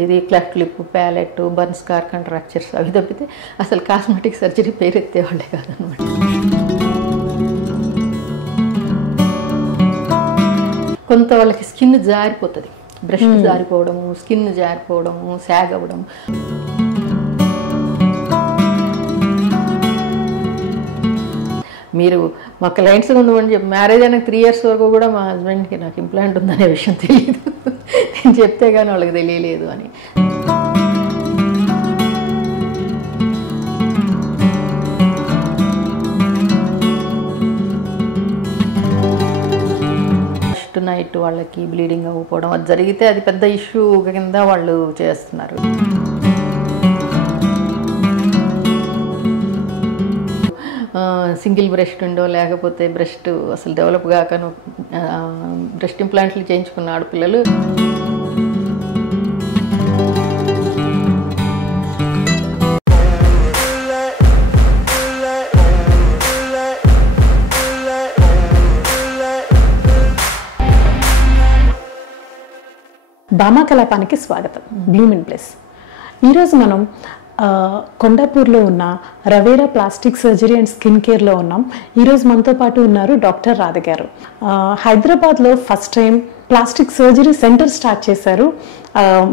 ఇది cleft lip, palate, burn scar contractures అవి తప్పితే అసలు కాస్మెటిక్ సర్జరీ పేరెత్తేవాళ్ళే కాదనమాట. కొంత వాళ్ళకి స్కిన్ జారిపోతుంది, బ్రష్ జారిపోవడము, స్కిన్ జారిపోవడము, సాగ్ అవ్వడము. మీరు మా క్లయింట్స్ ఉందని చెప్పి మ్యారేజ్ అయిన 3 years వరకు కూడా మా హస్బెండ్కి నాకు ఇంప్లాంట్ ఉందనే విషయం తెలియదు. నేను చెప్తే కానీ వాళ్ళకి తెలియలేదు అని. ఫస్ట్ నైట్ వాళ్ళకి బ్లీడింగ్ అవ్వకపోవడం అది జరిగితే అది పెద్ద ఇష్యూ కింద వాళ్ళు చేస్తున్నారు. సింగిల్ బ్రెస్ట్ ఉండో లేకపోతే బ్రెస్ట్ అసలు డెవలప్ కాకను బ్రెస్ట్ ఇంప్లాంట్లు చేయించుకున్న ఆడపిల్లలు భామా కలాపానికి స్వాగతం. Bloom in place. ఈరోజు మనం కొండాపూర్లో ఉన్న రవేరా ప్లాస్టిక్ సర్జరీ అండ్ స్కిన్ కేర్లో ఉన్నాం. ఈరోజు మనతో పాటు ఉన్నారు డాక్టర్ రాధ గారు. హైదరాబాద్లో first time plastic surgery centre start చేశారు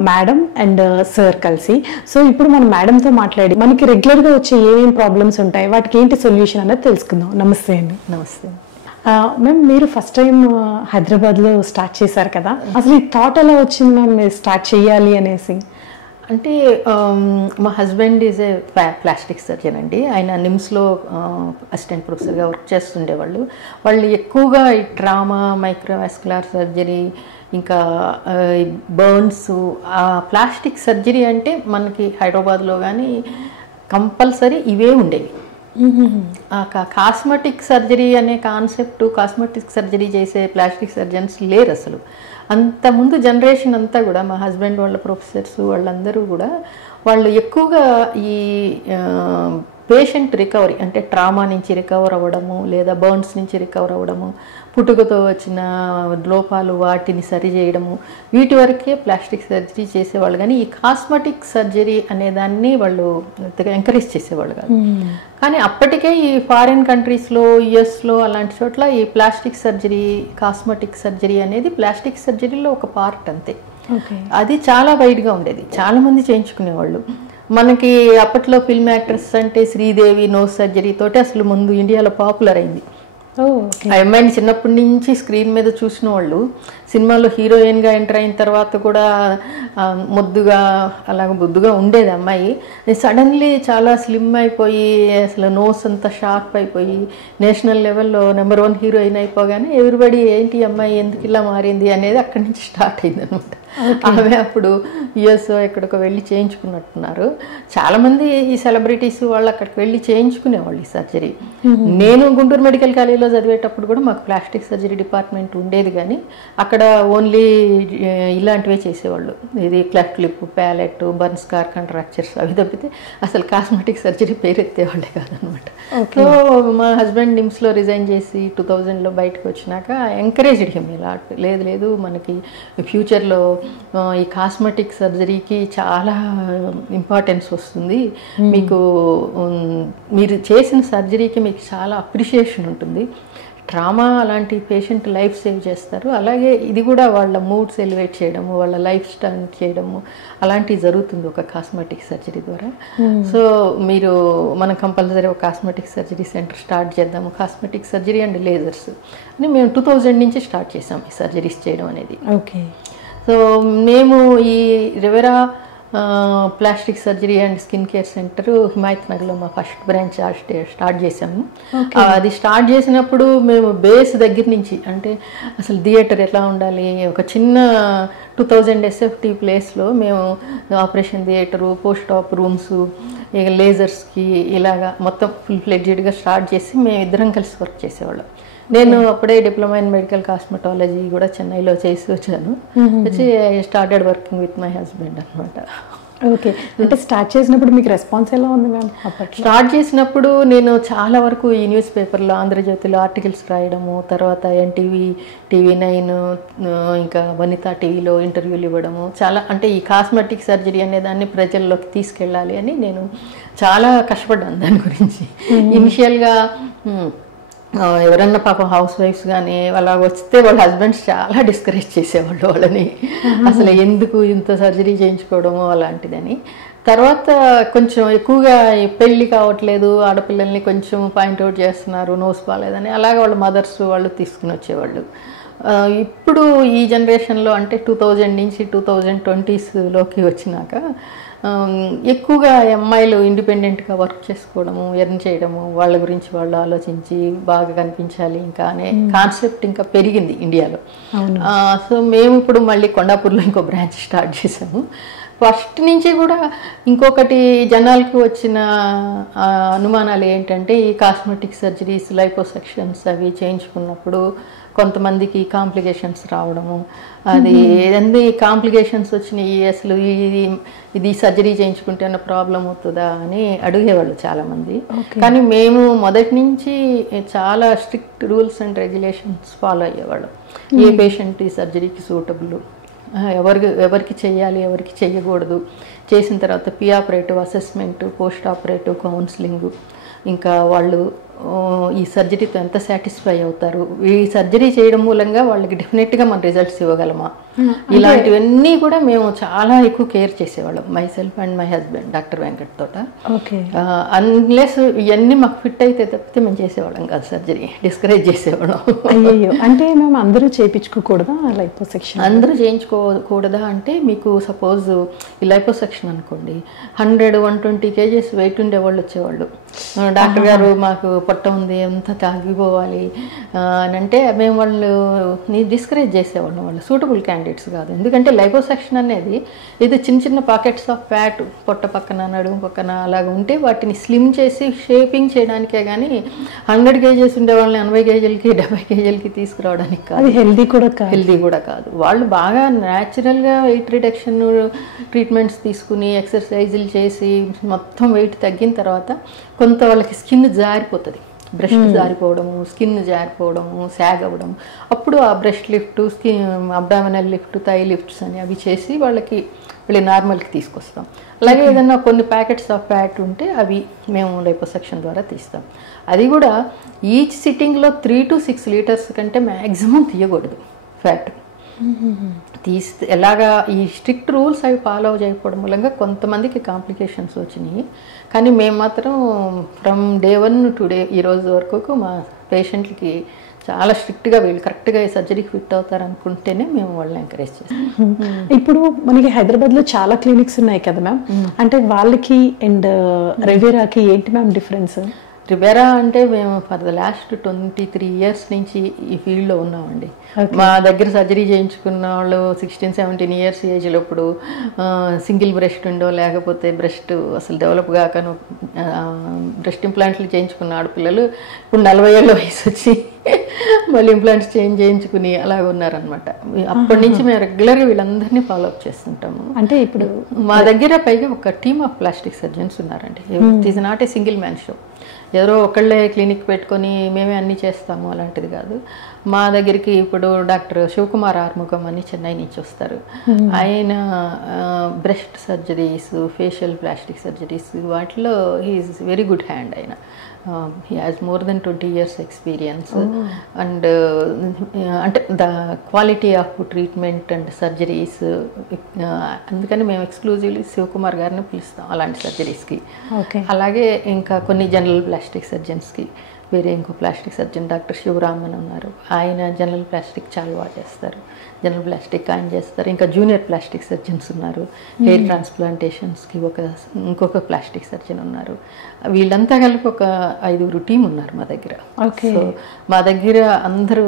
మేడం అండ్ సార్ కలిసి. సో ఇప్పుడు మనం మేడంతో మాట్లాడి మనకి రెగ్యులర్గా వచ్చే ఏమేమి ప్రాబ్లమ్స్ ఉంటాయి, వాటికి ఏంటి సొల్యూషన్ అనేది తెలుసుకుందాం. నమస్తే అండి. నమస్తే మ్యామ్. మీరు ఫస్ట్ టైం హైదరాబాద్లో స్టార్ట్ చేశారు కదా, అసలు ఈ థాట్ ఎలా వచ్చింది మ్యామ్ మీరు స్టార్ట్ చేయాలి అనేసి? అంటే మా husband is a plastic surgeon అండి. ఆయన నిమ్స్లో అసిస్టెంట్ ప్రొఫెసర్గా వర్క్ చేస్తుండేవాళ్ళు. వాళ్ళు ఎక్కువగా ఈ ట్రామా, మైక్రోవాస్కులర్ సర్జరీ, ఇంకా బర్న్స్, ప్లాస్టిక్ సర్జరీ అంటే మనకి హైదరాబాద్లో కానీ కంపల్సరీ ఇవే ఉండేవి. కాస్మెటిక్ సర్జరీ అనే కాన్సెప్ట్, కాస్మెటిక్ సర్జరీ చేసే ప్లాస్టిక్ సర్జన్స్ లేరు అసలు. అంతకుముందు జనరేషన్ అంతా కూడా మా హస్బెండ్ వాళ్ళ ప్రొఫెసర్స్ వాళ్ళందరూ కూడా వాళ్ళు ఎక్కువగా ఈ పేషెంట్ రికవరీ అంటే ట్రామా నుంచి రికవర్ అవ్వడము, లేదా బర్న్స్ నుంచి రికవర్ అవ్వడము, పుట్టుకతో వచ్చిన లోపాలు వాటిని సరిచేయడము, వీటి వరకే ప్లాస్టిక్ సర్జరీ చేసేవాళ్ళు. కానీ ఈ కాస్మెటిక్ సర్జరీ అనే దాన్ని వాళ్ళు ఎంకరేజ్ చేసేవాళ్ళు కాదు. కానీ అప్పటికే ఈ ఫారిన్ కంట్రీస్లో, యుఎస్లో అలాంటి చోట్ల ఈ ప్లాస్టిక్ సర్జరీ, కాస్మెటిక్ సర్జరీ అనేది ప్లాస్టిక్ సర్జరీలో ఒక పార్ట్ అంతే. అది చాలా వైడ్గా ఉండేది, చాలామంది చేయించుకునేవాళ్ళు. మనకి అప్పట్లో ఫిల్మ్ యాక్ట్రెస్ అంటే శ్రీదేవి నోస్ సర్జరీ తోటి అసలు ముందు ఇండియాలో పాపులర్ అయింది. ఆ అమ్మాయిని చిన్నప్పటి నుంచి స్క్రీన్ మీద చూసిన వాళ్ళు సినిమాలో హీరోయిన్గా ఎంటర్ అయిన తర్వాత కూడా ముద్దుగా అలాగ బుద్దుగా ఉండేది అమ్మాయి. సడన్లీ చాలా స్లిమ్ అయిపోయి అసలు నోస్ అంతా షార్ప్ అయిపోయి నేషనల్ లెవెల్లో నెంబర్ 1 హీరోయిన్ అయిపోగానే ఎవ్రీబడి ఏంటి అమ్మాయి ఎందుకు ఇలా మారింది అనేది అక్కడి నుంచి స్టార్ట్ అయింది అనమాట. ఆమె అప్పుడు యుఎస్ ఎక్కడికో వెళ్ళి చేయించుకున్నట్టున్నారు. చాలామంది ఈ సెలబ్రిటీస్ వాళ్ళు అక్కడికి వెళ్ళి చేయించుకునేవాళ్ళు ఈ సర్జరీ. నేను గుంటూరు మెడికల్ కాలేజీలో చదివేటప్పుడు కూడా మాకు ప్లాస్టిక్ సర్జరీ డిపార్ట్మెంట్ ఉండేది, కానీ అక్కడ ఓన్లీ ఇలాంటివే చేసేవాళ్ళు. ఇది cleft lip, palate, burn scar contractures అవి తప్పితే అసలు కాస్మెటిక్ సర్జరీ పేరెత్తేవాళ్ళే కాదనమాట. సో మా హస్బెండ్ నిమ్స్లో రిజైన్ చేసి 2000లో బయటకు వచ్చినాక ఎంకరేజ్డ్ హిమ్ ఇలా, లేదు లేదు మనకి ఫ్యూచర్లో ఈ కాస్మెటిక్ సర్జరీకి చాలా ఇంపార్టెన్స్ వస్తుంది, మీకు మీరు చేసిన సర్జరీకి మీకు చాలా అప్రిషియేషన్ ఉంటుంది, ట్రామా అలాంటి పేషెంట్ లైఫ్ సేవ్ చేస్తారు, అలాగే ఇది కూడా వాళ్ళ మూడ్స్ ఎలివేట్ చేయడము, వాళ్ళ లైఫ్ స్టైల్ చేయడము అలాంటివి జరుగుతుంది ఒక కాస్మెటిక్ సర్జరీ ద్వారా. సో మనం కంపల్సరీ ఒక కాస్మెటిక్ సర్జరీ సెంటర్ స్టార్ట్ చేద్దాము, కాస్మెటిక్ సర్జరీ అండ్ లేజర్స్ అని మేము 2000 నుంచి స్టార్ట్ చేసాం ఈ సర్జరీస్ చేయడం అనేది. ఓకే. సో మేము ఈ Rivera plastic surgery and skin care centre Himayat నగర్లో మా ఫస్ట్ బ్రాంచ్ స్టార్ట్ చేసాము. అది స్టార్ట్ చేసినప్పుడు మేము బేస్ దగ్గర నుంచి అంటే అసలు థియేటర్ ఎట్లా ఉండాలి, ఒక చిన్న 2000 SFT ప్లేస్లో మేము ఆపరేషన్ థియేటరు, పోస్ట్ ఆప్ రూమ్స్, ఇక లేజర్స్కి ఇలాగా మొత్తం ఫుల్ ఫ్లెడ్జెడ్గా స్టార్ట్ చేసి మేము ఇద్దరం కలిసి వర్క్ చేసేవాళ్ళం. నేను అప్పుడే డిప్లొమా ఇన్ మెడికల్ కాస్మెటాలజీ కూడా చెన్నైలో చేసి వచ్చాను. వచ్చి I started working with my husband అనమాట. ఓకే, అంటే స్టార్ట్ చేసినప్పుడు మీకు రెస్పాన్స్ ఎలా ఉంది మ్యామ్? అప్పట్లో స్టార్ట్ చేసినప్పుడు నేను చాలా వరకు ఈ న్యూస్ పేపర్లో ఆంధ్రజ్యోతిలో ఆర్టికల్స్ రాయడము, తర్వాత ఎన్టీవీ, TV9, ఇంకా వనితా టీవీలో ఇంటర్వ్యూలు ఇవ్వడము, చాలా అంటే ఈ కాస్మెటిక్ సర్జరీ అనే దాన్ని ప్రజల్లోకి తీసుకెళ్ళాలి అని నేను చాలా కష్టపడ్డాను దాని గురించి. ఇనిషియల్గా ఎవరన్నా పాపం హౌస్ వైఫ్స్ కానీ అలా వస్తే వాళ్ళ హస్బెండ్స్ చాలా డిస్కరేజ్ చేసేవాళ్ళు వాళ్ళని, అసలు ఎందుకు ఇంత సర్జరీ చేయించుకోవడము అలాంటిదని. తర్వాత కొంచెం ఎక్కువగా పెళ్ళి కావట్లేదు, ఆడపిల్లల్ని కొంచెం పాయింట్అవుట్ చేస్తున్నారు, నోస్ బాగాలేదని, అలాగే వాళ్ళ మదర్స్ వాళ్ళు తీసుకుని వచ్చేవాళ్ళు. ఇప్పుడు ఈ జనరేషన్లో అంటే 2000 నుంచి 2020స్లోకి వచ్చినాక ఎక్కువగా అమ్మాయిలు ఇండిపెండెంట్గా వర్క్ చేసుకోవడము, ఎర్న్ చేయడము, వాళ్ళ గురించి వాళ్ళు ఆలోచించి బాగా కనిపించాలి ఇంకా అనే కాన్సెప్ట్ ఇంకా పెరిగింది ఇండియాలో. సో మేము ఇప్పుడు మళ్ళీ కొండాపూర్లో ఇంకో బ్రాంచ్ స్టార్ట్ చేసాము. ఫస్ట్ నుంచి కూడా ఇంకొకటి జనాలకు వచ్చిన అనుమానాలు ఏంటంటే ఈ కాస్మెటిక్ సర్జరీస్, లైపోసెక్షన్స్ అవి చేయించుకున్నప్పుడు కొంతమందికి కాంప్లికేషన్స్ రావడము, అది ఎన్ని కాంప్లికేషన్స్ వచ్చినాయి, అసలు ఇది సర్జరీ చేయించుకుంటే ఏమైనా ప్రాబ్లం అవుతుందా అని అడిగేవాళ్ళు చాలామంది. కానీ మేము మొదటి నుంచి చాలా strict rules and regulations follow అయ్యేవాళ్ళం. ఏ పేషెంట్ ఈ సర్జరీకి సూటబుల్, ఎవరికి చేయాలి, ఎవరికి చేయకూడదు, చేసిన తర్వాత pre operative assessment, post operative counselling, ఇంకా వాళ్ళు ఈ సర్జరీతో ఎంత సాటిస్ఫై అవుతారు, ఈ సర్జరీ చేయడం మూలంగా వాళ్ళకి డెఫినెట్గా మన రిజల్ట్స్ ఇవ్వగలమా, ఇలాంటివన్నీ కూడా మేము చాలా ఎక్కువ కేర్ చేసేవాళ్ళం, my self and my husband doctor Venkat తోట. అన్లెస్ ఇవన్నీ మాకు ఫిట్ అయితే తప్పితే మేము చేసేవాళ్ళం కాదు సర్జరీ, డిస్కరేజ్ చేసేవాళ్ళం. అయ్యో, అంటే మేము అందరూ చేయించుకోకూడదా లైపోసెక్షన్? అందరూ చేయించుకోకూడదా అంటే మీకు సపోజ్ ఈ లైపోసెక్షన్ అనుకోండి, 100-120 kgs వెయిట్ ఉండేవాళ్ళు వచ్చేవాళ్ళు, డాక్టర్ గారు మాకు పొట్ట ఉంది ఎంత తగ్గిపోవాలి అని అంటే మేము వాళ్ళని డిస్కరేజ్ చేసేవాళ్ళం. వాళ్ళు సూటబుల్ క్యాండిడేట్స్ కాదు. ఎందుకంటే లైపోసెక్షన్ అనేది ఇది చిన్న చిన్న పాకెట్స్ ఆఫ్ ఫ్యాట్ పొట్ట పక్కన, నడుము పక్కన అలాగ ఉంటే వాటిని స్లిమ్ చేసి షేపింగ్ చేయడానికే కానీ 100 kgs ఉండే వాళ్ళని 80 kgలకి 70 kgలకి తీసుకురావడానికి కాదు. అది హెల్దీ కూడా కాదు. వాళ్ళు బాగా న్యాచురల్గా వెయిట్ రిడక్షన్ ట్రీట్మెంట్స్ తీసుకుని ఎక్సర్సైజులు చేసి మొత్తం వెయిట్ తగ్గిన తర్వాత కొంత వాళ్ళకి స్కిన్ జారిపోతుంది, బ్రెస్ట్ జారిపోవడము, స్కిన్ జారిపోవడము, శాగ్ అవ్వడం, అప్పుడు ఆ breast lift, skin abdominal lift, thigh lifts అని అవి చేసి వాళ్ళకి నార్మల్కి తీసుకొస్తాం. అలాగే ఏదన్నా కొన్ని ప్యాకెట్స్ ఆఫ్ ఫ్యాట్ ఉంటే అవి మేము లైపోసెక్షన్ ద్వారా తీస్తాం. అది కూడా ఈచ్ సిట్టింగ్లో 3 to 6 liters కంటే మ్యాక్సిమం తీయకూడదు ఫ్యాట్. తీస్తే ఎలాగా ఈ స్ట్రిక్ట్ రూల్స్ అవి ఫాలో చేయకపోవడం మూలంగా కొంతమందికి కాంప్లికేషన్స్ వచ్చినాయి. కానీ మేము మాత్రం ఫ్రమ్ day 1 to ఈ రోజు వరకు మా పేషెంట్లకి చాలా స్ట్రిక్ట్గా వీళ్ళు కరెక్ట్గా ఈ సర్జరీకి ఫిట్ అవుతారు అనుకుంటేనే మేము వాళ్ళని ఎంకరేజ్ చేస్తాం. ఇప్పుడు మనకి హైదరాబాద్లో చాలా క్లినిక్స్ ఉన్నాయి కదా మ్యామ్, అంటే వాళ్ళకి అండ్ రెవేరాకి ఏంటి మ్యామ్ డిఫరెన్స్? రిబెరా అంటే మేము ఫర్ ద లాస్ట్ 23 years నుంచి ఈ ఫీల్డ్లో ఉన్నామండి. మా దగ్గర సర్జరీ చేయించుకున్న వాళ్ళు 16-17 years ఏజ్లో ఇప్పుడు సింగిల్ బ్రెస్ట్ ఉండో లేకపోతే బ్రెస్ట్ అసలు డెవలప్ కాకను బ్రెస్ట్ ఇంప్లాంట్లు చేయించుకున్న ఆడపిల్లలు ఇప్పుడు 40 ఏళ్ళ వయసు వచ్చి మళ్ళీ ఇంప్లాంట్స్ చేయించుకుని అలాగ ఉన్నారనమాట. అప్పటి నుంచి మేము రెగ్యులర్గా వీళ్ళందరినీ ఫాలోఅప్ చేస్తుంటాము. అంటే ఇప్పుడు మా దగ్గర పైగా ఒక టీమ్ ఆఫ్ ప్లాస్టిక్ సర్జన్స్ ఉన్నారండి. It is not a single man show. ఎవరో ఒకళ్ళే క్లినిక్ పెట్టుకొని మేమే అన్నీ చేస్తాము అలాంటిది కాదు. మా దగ్గరికి ఇప్పుడు డాక్టర్ శివకుమార్ ఆర్ముఖం అని చెన్నై నుంచి వస్తారు. ఆయన breast surgeries, facial plastic surgeries వాటిలో హీఈస్ వెరీ గుడ్ హ్యాండ్. ఆయన he has more than 20 years experience. And అంటే the quality of treatment and surgeries అందుకని మేము ఎక్స్క్లూజివ్లీ శివకుమార్ గారిని పిలుస్తాం అలాంటి సర్జరీస్కి. అలాగే ఇంకా కొన్ని జనరల్ ప్లాస్టిక్ సర్జన్స్కి వేరే ఇంకో ప్లాస్టిక్ సర్జన్ డాక్టర్ శివరామ్ అని ఉన్నారు. ఆయన జనరల్ ప్లాస్టిక్ చాలా బాగా చేస్తారు. జనరల్ ప్లాస్టిక్ ఆయన చేస్తారు. ఇంకా జూనియర్ ప్లాస్టిక్ సర్జన్స్ ఉన్నారు. హెయిర్ ట్రాన్స్ప్లాంటేషన్స్కి ఇంకొక ప్లాస్టిక్ సర్జన్ ఉన్నారు. వీళ్ళంతా కలిపి ఒక 5 టీం ఉన్నారు మా దగ్గర. సో మా దగ్గర అందరూ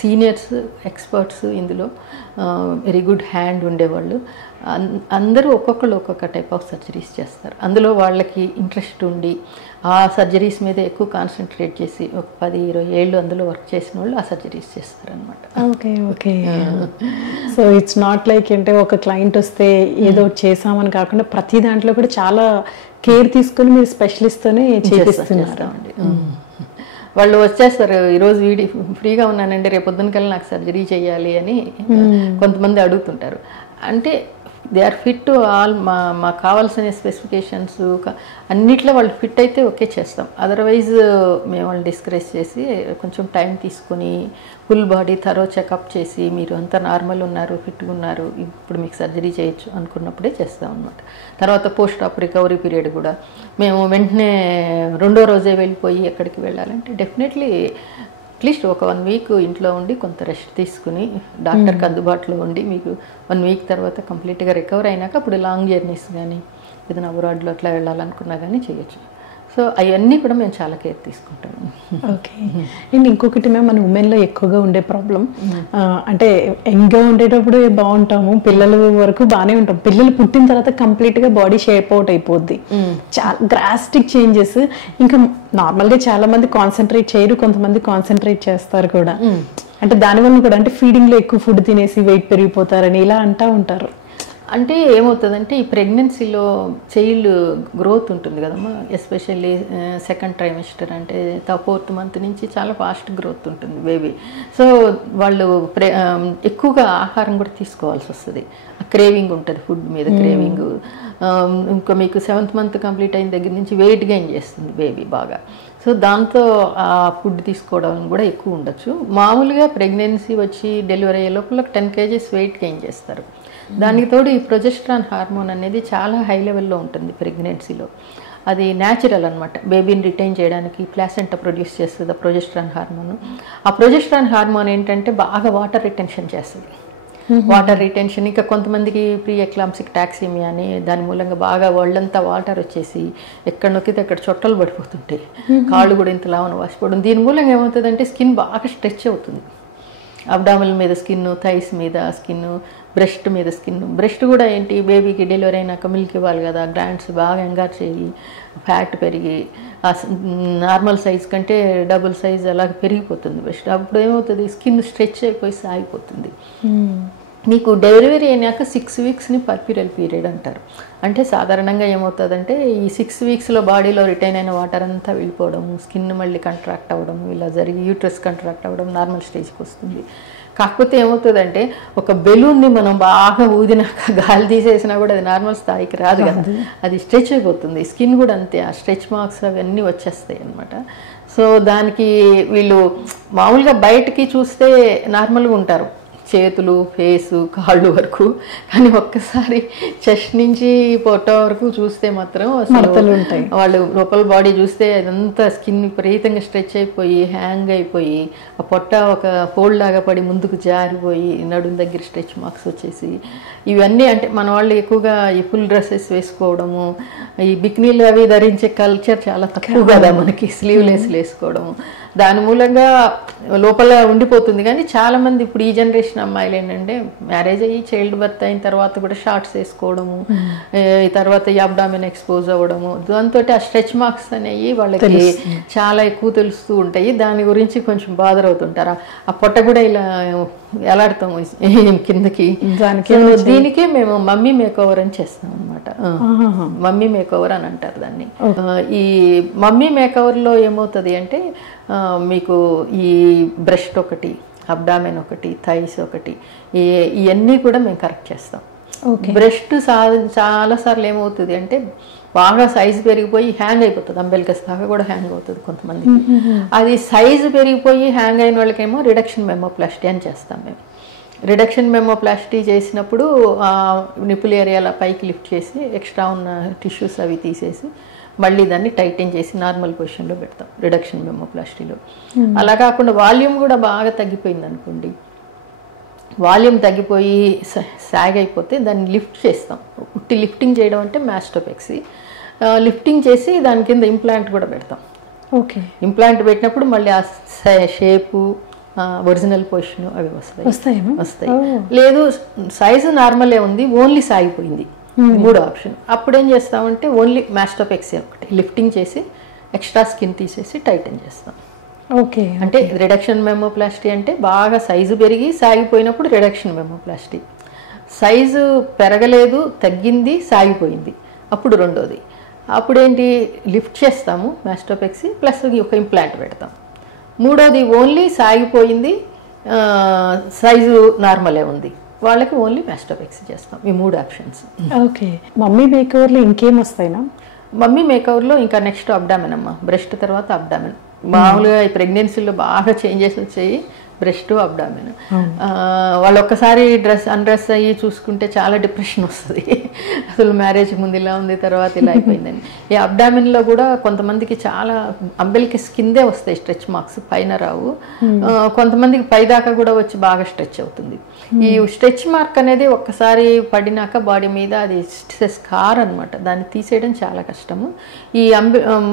సీనియర్స్, ఎక్స్పర్ట్స్ ఇందులో వెరీ గుడ్ హ్యాండ్ ఉండేవాళ్ళు. అందరూ ఒక్కొక్కళ్ళు ఒక్కొక్క టైప్ ఆఫ్ సర్జరీస్ చేస్తారు. అందులో వాళ్ళకి ఇంట్రెస్ట్ ఉండి ఆ సర్జరీస్ మీద ఎక్కువ కాన్సన్ట్రేట్ చేసి ఒక 10-20 ఏళ్ళు అందులో వర్క్ చేసిన వాళ్ళు ఆ సర్జరీస్ చేస్తారనమాట. Okay okay. So it's not like అంటే ఒక క్లయింట్ వస్తే ఏదో చేసామని కాకుండా ప్రతి దాంట్లో కూడా చాలా కేర్ తీసుకొని మీరు స్పెషలిస్ట్తోనే చేపిస్తున్నారు. వాళ్ళు వచ్చేస్తారు, ఈరోజు ఫ్రీగా ఉన్నానండి, రేపు పొద్దునకల్లా నాకు సర్జరీ చేయాలి అని కొంతమంది అడుగుతుంటారు. అంటే they are fit to all. మాకు కావాల్సిన స్పెసిఫికేషన్స్ అన్నిట్లో వాళ్ళు ఫిట్ అయితే ఓకే చేస్తాం. అదర్వైజ్ మేము వాళ్ళు డిస్కరేజ్ చేసి కొంచెం టైం తీసుకొని ఫుల్ బాడీ థరో చెకప్ చేసి మీరు అంతా నార్మల్ ఉన్నారు, ఫిట్గా ఉన్నారు, ఇప్పుడు మీకు సర్జరీ చేయొచ్చు అనుకున్నప్పుడే చేస్తాం అనమాట. తర్వాత పోస్ట్ ఆప్ రికవరీ పీరియడ్ కూడా మేము వెంటనే 2వ రోజే వెళ్ళిపోయి ఎక్కడికి వెళ్ళాలంటే డెఫినెట్లీ అట్లీస్ట్ ఒక 1 వీక్ ఇంట్లో ఉండి కొంత రెస్ట్ తీసుకుని డాక్టర్కి అందుబాటులో ఉండి మీకు 1 వీక్ తర్వాత కంప్లీట్గా రికవర్ అయినాక అప్పుడు లాంగ్ జర్నీస్ కానీ ఏదైనా అబ్రాడ్లో అట్లా వెళ్ళాలనుకున్నా కానీ చేయొచ్చు. సో అవన్నీ కూడా మేము చాలా కేర్ తీసుకుంటాము. ఓకే. అండ్ ఇంకొకటి మేము మన ఉమెన్లో ఎక్కువగా ఉండే ప్రాబ్లం అంటే యంగ్గా ఉండేటప్పుడు బాగుంటాము, పిల్లల వరకు బాగానే ఉంటాం, పిల్లలు పుట్టిన తర్వాత కంప్లీట్గా బాడీ షేప్ అవుట్ అయిపోద్ది, చాలా డ్రాస్టిక్ చేంజెస్. ఇంకా నార్మల్గా చాలా మంది కాన్సన్ట్రేట్ చేయరు, కొంతమంది కాన్సన్ట్రేట్ చేస్తారు కూడా. అంటే దానివల్ల కూడా అంటే ఫీడింగ్లో ఎక్కువ ఫుడ్ తినేసి వెయిట్ పెరిగిపోతారని ఇలా అంటూ ఉంటారు. అంటే ఏమవుతుందంటే ఈ ప్రెగ్నెన్సీలో చైల్డ్ గ్రోత్ ఉంటుంది కదమ్మా, ఎస్పెషల్లీ సెకండ్ ట్రైమిస్టర్ అంటే 4th మంత్ నుంచి చాలా ఫాస్ట్ గ్రోత్ ఉంటుంది బేబీ. సో వాళ్ళు ఎక్కువగా ఆహారం కూడా తీసుకోవాల్సి వస్తుంది, క్రేవింగ్ ఉంటుంది, ఫుడ్ మీద క్రేవింగ్. ఇంకా మీకు 7th మంత్ కంప్లీట్ అయిన దగ్గర నుంచి వెయిట్ గెయిన్ చేస్తుంది బేబీ బాగా. సో దాంతో ఆ ఫుడ్ తీసుకోవడం కూడా ఎక్కువ ఉండొచ్చు. మామూలుగా ప్రెగ్నెన్సీ వచ్చి డెలివరీ అయ్యే లోపల 10 kgs వెయిట్ గెయిన్ చేస్తారు. దానికి తోడు ఈ ప్రొజెస్ట్రాన్ హార్మోన్ అనేది చాలా హై లెవెల్లో ఉంటుంది ప్రెగ్నెన్సీలో. అది న్యాచురల్ అనమాట, బేబీని రిటైన్ చేయడానికి ప్లాసెంటా ప్రొడ్యూస్ చేస్తుంది ఆ ప్రొజెస్ట్రాన్ హార్మోన్. ఆ ప్రొజెస్ట్రాన్ హార్మోన్ ఏంటంటే బాగా వాటర్ రిటెన్షన్ చేస్తుంది. వాటర్ రిటెన్షన్, ఇంకా కొంతమందికి ప్రీ ఎక్లాంప్సిక్ టాక్సిమియా అని దాని మూలంగా బాగా ఒళ్ళంతా వాటర్ వచ్చేసి ఎక్కడ నొక్కితే అక్కడ చొట్టలు పడిపోతుంటాయి, కాళ్ళు కూడా ఇంత లావున వాసిపోవడం. దీని మూలంగా ఏమవుతుందంటే స్కిన్ బాగా స్ట్రెచ్ అవుతుంది. అబ్డామిల్ మీద స్కిన్, థైస్ మీద స్కిన్, బ్రెస్ట్ మీద స్కిన్. బ్రెస్ట్ కూడా ఏంటి, బేబీకి డెలివరీ అయినాక మిల్క్ ఇవ్వాలి కదా, గ్లాండ్స్ బాగా ఎంగార్ చేయి, ఫ్యాట్ పెరిగి నార్మల్ సైజ్ కంటే డబుల్ సైజ్ అలా పెరిగిపోతుంది బ్రెస్ట్. అప్పుడు ఏమవుతుంది, స్కిన్ స్ట్రెచ్ అయిపోయి సాగిపోతుంది. మీకు డెలివరీ అయినాక 6 వీక్స్ని పర్ప్యూరల్ పీరియడ్ అంటారు. అంటే సాధారణంగా ఏమవుతుందంటే ఈ 6 వీక్స్లో బాడీలో రిటైన్ అయిన వాటర్ అంతా వెళ్ళిపోవడము, స్కిన్ మళ్ళీ కంట్రాక్ట్ అవ్వడం, ఇలా జరిగి యూట్రస్ కంట్రాక్ట్ అవ్వడం నార్మల్ స్టేజ్కి వస్తుంది. కాకపోతే ఏమవుతుందంటే ఒక బెలూన్ని మనం బాగా ఊదినాక గాలి తీసేసినా కూడా అది నార్మల్ స్థాయికి రాదు కదా, అది స్ట్రెచ్ అయిపోతుంది. స్కిన్ కూడా అంతే, ఆ స్ట్రెచ్ మార్క్స్ అవన్నీ వచ్చేస్తాయి అన్నమాట. సో దానికి వీళ్ళు మామూలుగా బయటికి చూస్తే నార్మల్గా ఉంటారు, చేతులు, ఫేసు, కాళ్ళు వరకు. కానీ ఒక్కసారి చెస్ట్ నుంచి పొట్ట వరకు చూస్తే మాత్రం అసలు ఉంటాయి. వాళ్ళు లోపల బాడీ చూస్తే అదంతా స్కిన్ విపరీతంగా స్ట్రెచ్ అయిపోయి హ్యాంగ్ అయిపోయి ఆ పొట్ట ఒక ఫోల్డ్ లాగా పడి ముందుకు జారిపోయి నడుం దగ్గర స్ట్రెచ్ మార్క్స్ వచ్చేసి ఇవన్నీ. అంటే మన వాళ్ళు ఎక్కువగా ఈ ఫుల్ డ్రెస్సెస్ వేసుకోవడము, ఈ బికినీలు అవి ధరించే కల్చర్ చాలా తక్కువ కదా మనకి, స్లీవ్లెస్ వేసుకోవడము, దాని మూలంగా లోపల ఉండిపోతుంది. కానీ చాలామంది ఇప్పుడు ఈ జనరేషన్ అమ్మాయిలు ఏంటంటే మ్యారేజ్ అయ్యి చైల్డ్ బర్త్ అయిన తర్వాత కూడా షార్ట్స్ వేసుకోవడము, తర్వాత ఈ అబ్డామిన్ ఎక్స్పోజ్ అవ్వడము, దాంతో ఆ స్ట్రెచ్ మార్క్స్ అనేవి వాళ్ళకి చాలా ఎక్కువ తెలుస్తూ ఉంటాయి. దాని గురించి కొంచెం బాధర్ అవుతుంటారు. ఆ పొట్ట కూడా ఇలా ఎలాడతాము కిందకి. దీనికే మేము మమ్మీ మేకోవర్ అని చేస్తాం అనమాట. మమ్మీ మేకోవర్ అని అంటారు దాన్ని. ఈ మమ్మీ మేకోవర్లో ఏమవుతుంది అంటే మీకు ఈ బ్రెస్ట్ ఒకటి, అబ్డామెన్ ఒకటి, థైస్ ఒకటి, ఇవన్నీ కూడా మేము కరెక్ట్ చేస్తాం. బ్రెస్ట్ చాలాసార్లు ఏమవుతుంది అంటే బాగా సైజు పెరిగిపోయి హ్యాంగ్ అయిపోతుంది, అంబెల్కస్ దాకా కూడా హ్యాంగ్ అవుతుంది కొంతమందికి. అది సైజు పెరిగిపోయి హ్యాంగ్ అయిన వాళ్ళకేమో రిడక్షన్ మెమోప్లాస్టీ అని చేస్తాం మేము. రిడక్షన్ మెమోప్లాస్టీ చేసినప్పుడు నిపుల్ ఏరియాల పైకి లిఫ్ట్ చేసి ఎక్స్ట్రా ఉన్న టిష్యూస్ అవి తీసేసి మళ్ళీ దాన్ని టైటన్ చేసి నార్మల్ పొజిషన్లో పెడతాం రిడక్షన్ మెమోప్లాస్టీలో. అలా కాకుండా వాల్యూమ్ కూడా బాగా తగ్గిపోయింది అనుకోండి, వాల్యూమ్ తగ్గిపోయి సాగ్ అయిపోతే దాన్ని లిఫ్ట్ చేస్తాం. ఉట్టి లిఫ్టింగ్ చేయడం అంటే మాస్టోపెక్సీ. లిఫ్టింగ్ చేసి దాని కింద ఇంప్లాంట్ కూడా పెడతాం. ఓకే. ఇంప్లాంట్ పెట్టినప్పుడు మళ్ళీ ఆ షేపు, ఒరిజినల్ పొజిషన్ అవి వస్తాయి. లేదు సైజు నార్మలే ఉంది, ఓన్లీ సాగిపోయింది, మూడో ఆప్షన్. అప్పుడు ఏం చేస్తామంటే ఓన్లీ మాస్టోపెక్సీ ఒకటి లిఫ్టింగ్ చేసి ఎక్స్ట్రా స్కిన్ తీసేసి టైటన్ చేస్తాం. ఓకే, అంటే రిడక్షన్ మెమోప్లాస్టీ అంటే బాగా సైజు పెరిగి సాగిపోయినప్పుడు రిడక్షన్ మెమోప్లాస్టీ. సైజు పెరగలేదు, తగ్గింది, సాగిపోయింది, అప్పుడు రెండోది. అప్పుడేంటి లిఫ్ట్ చేస్తాము మాస్టోపెక్సీ ప్లస్ ఒక ఇంప్లాంట్ పెడతాం. మూడోది ఓన్లీ సాగిపోయింది, సైజు నార్మలే ఉంది, వాళ్ళకి ఓన్లీ మాస్టోపెక్సీ చేస్తాం. ఈ 3 ఆప్షన్స్. ఓకే, మమ్మీ మేకవర్లో ఇంకేం వస్తాయినా? మమ్మీ మేకవర్లో ఇంకా నెక్స్ట్ అబ్డామెన్ అమ్మ, బ్రెస్ట్ తర్వాత అబ్డామెన్. మామూలుగా ఈ ప్రెగ్నెన్సీలో బాగా చేంజెస్ వచ్చాయి, బ్రెస్ట్ అబ్డామెన్. వాళ్ళు ఒక్కసారి అన్డ్రెస్ అయ్యి చూసుకుంటే చాలా డిప్రెషన్ వస్తుంది, అసలు మ్యారేజ్ ముందు ఇలా ఉంది, తర్వాత ఇలా అయిపోయిందని. ఈ అబ్డామెన్లో కూడా కొంతమందికి చాలా అంబెల్కి స్కిన్దే వస్తాయి స్ట్రెచ్ మార్క్స్, పైన రావు. కొంతమందికి పైదాకా కూడా వచ్చి బాగా స్ట్రెచ్ అవుతుంది. ఈ స్ట్రెచ్ మార్క్ అనేది ఒక్కసారి పడినాక బాడీ మీద అది స్కార్ అనమాట, దాన్ని తీసేయడం చాలా కష్టము. ఈ